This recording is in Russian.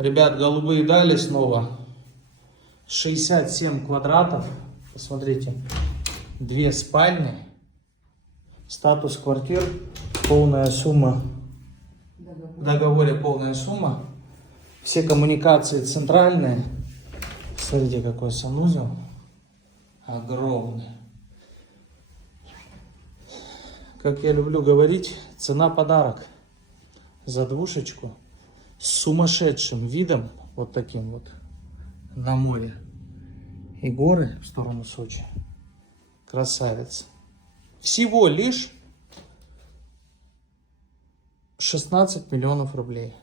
Ребят, голубые дали снова. 67 квадратов. Посмотрите. 2 спальни. Статус квартир. Полная сумма. В договоре полная сумма. Все коммуникации центральные. Смотрите, какой санузел. Огромный. Как я люблю говорить, цена подарок. За двушечку. С сумасшедшим видом. Вот таким вот. На море. И горы в сторону Сочи. Красавец. Всего лишь 16 миллионов рублей.